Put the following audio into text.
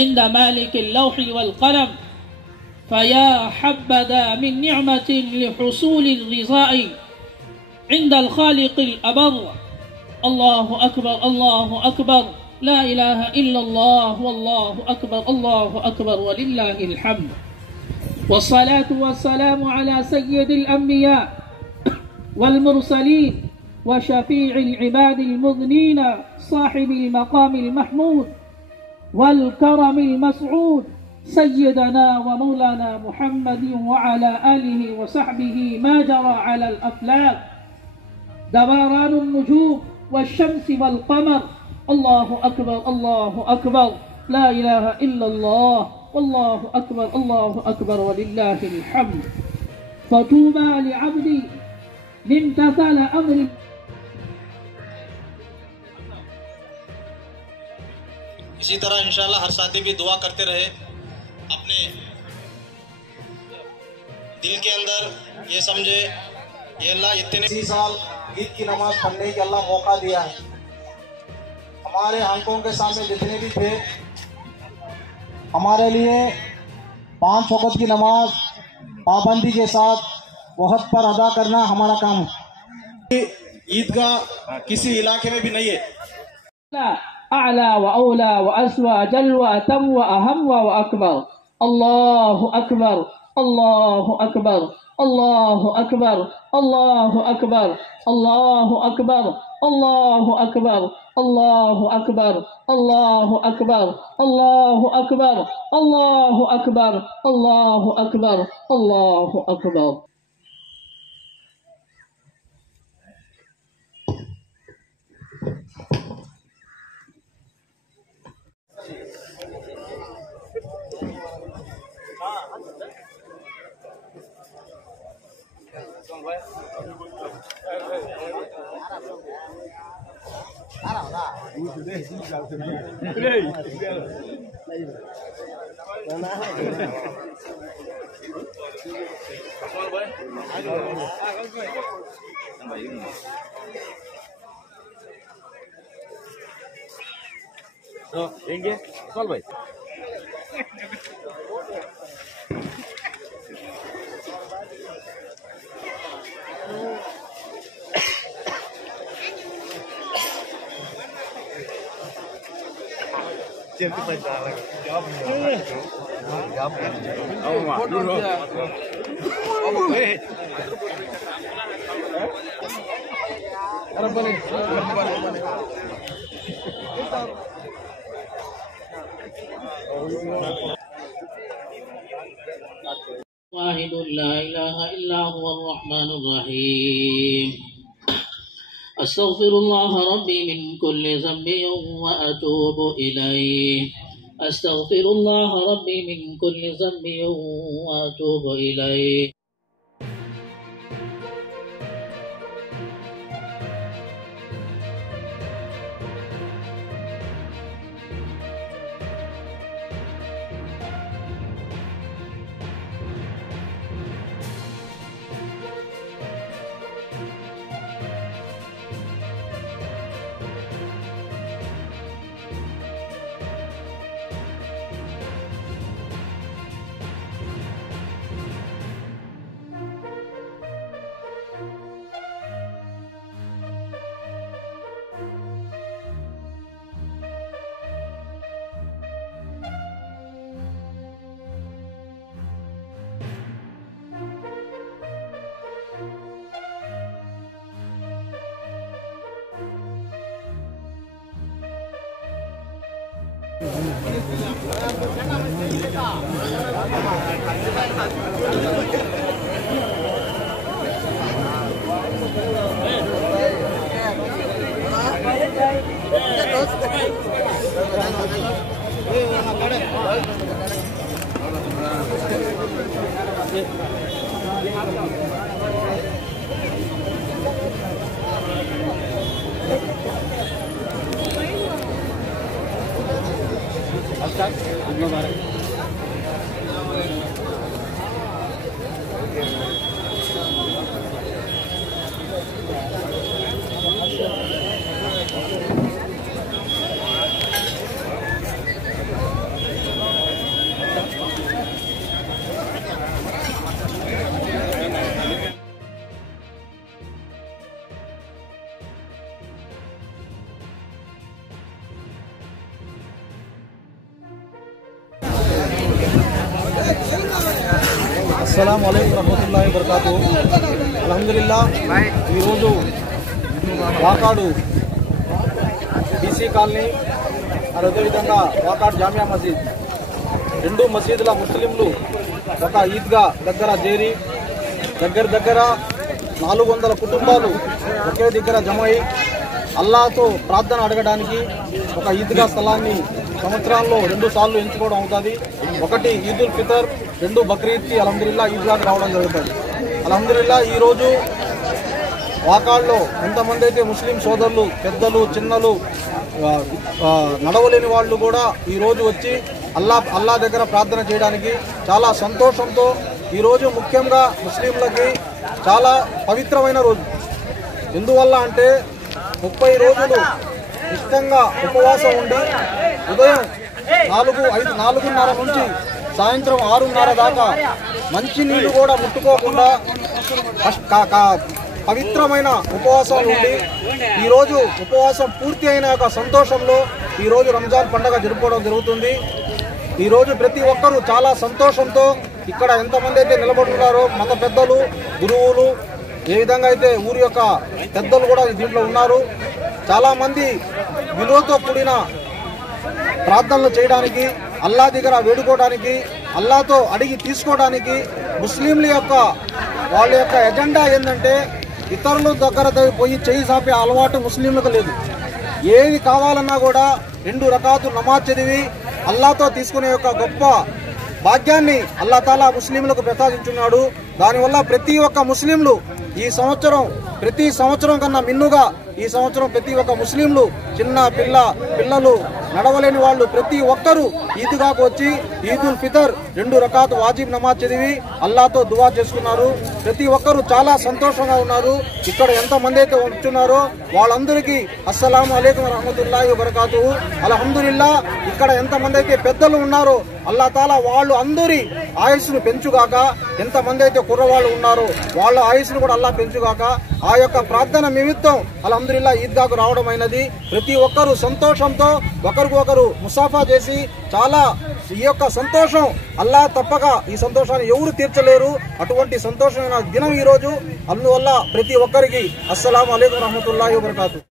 عند مالك اللوح والقلم فيا حبذا من نعمة لحصول الرضاء عند الخالق الأبر. الله أكبر الله أكبر لا إله إلا الله والله أكبر الله أكبر ولله الحمد. والصلاة والسلام على سيد الأنبياء والمرسلين وشفيع العباد المذنين صاحب المقام المحمود والكرم المسعود سيدنا ومولانا محمد وعلى آله وصحبه ما جرى على الأفلاك دوران النجوم والشمس والقمر. الله أكبر الله أكبر لا إله إلا الله والله أكبر ولله الحمد. فطوبى لعبدي امتثل أمر. इसी तरह इंशाअल्लाह हर साथी भी दुआ करते रहे, अपने दिल के अंदर ये समझे ये अल्लाह इतने इसी साल ईद की नमाज पढ़ने की अल्लाह मौका दिया है। हमारे आंखों के सामने जितने भी थे, हमारे लिए 5 वक्त की नमाज पाबंदी के साथ वक्त पर अदा करना हमारा काम है। ईदगाह किसी इलाके में भी नहीं है। أعلى وأولى وأسوى جل وأتم وأهم وأكبر. الله أكبر الله أكبر الله أكبر الله أكبر الله أكبر الله أكبر الله أكبر الله أكبر الله أكبر الله أكبر الله أكبر الله أكبر. Inge, soal baik. Siap kita jalan. Jawab. Jawab. Oh, mak. Dulu. Oh, Arab balik. واحد لا إله إلا هو الرحمن الرحيم. أستغفر الله ربي من كل ذنب وأتوب إليه. أستغفر الله ربي من كل ذنب وأتوب إليه. అస్సలాము అలైకుం రహమతుల్లాహి వబరకాతు. అల్హమ్దులిల్లా ఈరోజు వాకాడు బీసీ కాలనీ అదేవిధంగా వాకాడు జామియా మసీద్ రెండు మసీదుల ముస్లింలు ఒక ఈద్గా దగ్గర చేరి దగ్గర 400 కుటుంబాలు ఒకే దగ్గర జమై అల్లాహతో ప్రార్థన అడగడానికి ఒక ఈద్గా స్థలాన్ని సంవత్సరాల్లో 2 సార్లు ఎంచుకోవడం అవుతుంది. ఒకటి ఈదుల్ ఫితర్, 2 బక్రీద్కి అల్హమ్దులిల్లా ఈద్గాకి రావడం జరుగుతుంది. అల్హమ్దులిల్లా ఈరోజు వాకాడ్లో ఎంతమంది అయితే ముస్లిం సోదరులు పెద్దలు చిన్నలు నడవలేని వాళ్ళు కూడా ఈరోజు వచ్చి అల్లా దగ్గర ప్రార్థన చేయడానికి చాలా సంతోషంతో ఈరోజు ముఖ్యంగా ముస్లింలకి చాలా పవిత్రమైన రోజు. ఎందువల్ల అంటే 30 రోజులు ఇష్టంగా ఉపవాసం ఉండి ఉదయం 4:30 నుంచి సాయంత్రం 6:30 దాకా మంచి నీళ్లు కూడా ముట్టుకోకుండా పవిత్రమైన ఉపవాసాలు ఉండి ఈరోజు ఉపవాసం పూర్తి అయిన యొక్క సంతోషంలో ఈరోజు రంజాన్ పండుగ జరుపుకోవడం జరుగుతుంది. ఈరోజు ప్రతి ఒక్కరూ చాలా సంతోషంతో ఇక్కడ ఎంతమంది అయితే నిలబడుతున్నారో మత పెద్దలు, గురువులు, ఏ విధంగా అయితే ఊరి యొక్క పెద్దలు కూడా దీంట్లో ఉన్నారు. చాలామంది విలువతో కూడిన ప్రార్థనలు చేయడానికి, అల్లా దగ్గర వేడుకోవడానికి, అల్లాతో అడిగి తీసుకోవడానికి ముస్లింల యొక్క వాళ్ళ యొక్క ఎజెండా ఏంటంటే ఇతరుల దగ్గర పోయి చేయి సాపే అలవాటు ముస్లింలకు లేదు. ఏది కావాలన్నా కూడా 2 రకాతు నమాజ్ చదివి అల్లాతో తీసుకునే యొక్క గొప్ప భాగ్యాన్ని అల్లా తాలా ముస్లింలకు ప్రసాదించున్నాడు. దానివల్ల ప్రతి ఒక్క ముస్లింలు ఈ సంవత్సరం ప్రతి సంవత్సరం కన్నా మిన్నుగా ఈ సంవత్సరం ప్రతి ఒక్క ముస్లింలు చిన్న పిల్లలు నడవలేని వాళ్ళు ప్రతి ఒక్కరూ ఈద్గాకు వచ్చి ఈదుల్ ఫితర్ 2 రకాతు వాజిబ్ నమాజ్ చదివి అల్లాతో దువా చేసుకున్నారు. ప్రతి ఒక్కరూ చాలా సంతోషంగా ఉన్నారు. ఇక్కడ ఎంతమంది అయితే ఉంటున్నారో వాళ్ళందరికీ అస్సలాము అలైకుం రహమతుల్లాహి వబరకాతుహు. అల్హమ్దులిల్లా ఇక్కడ ఎంతమంది అయితే పెద్దలు ఉన్నారో అల్లా తాలా వాళ్ళు అందరి ఆయుస్సును పెంచుగాక, ఎంతమంది అయితే కుర్రవాళ్ళు ఉన్నారో వాళ్ళ ఆయుస్సును కూడా అల్లా పెంచుగాక. ఆ యొక్క ప్రార్థన నిమిత్తం అల్హమ్దులిల్లా ఈద్గాకు రావడం అయినది. ప్రతి ఒక్కరూ సంతోషంతో ఒకరికొకరు ముసాఫా చేసి చాలా ఈ యొక్క సంతోషం అల్లా తప్పక ఈ సంతోషాన్ని ఎవరు తీర్చలేరు. అటువంటి సంతోషమైన దినం ఈరోజు. అందువల్ల ప్రతి ఒక్కరికి అస్సలాము అలైకుం రహమతుల్లాహి వబరకాతుహు.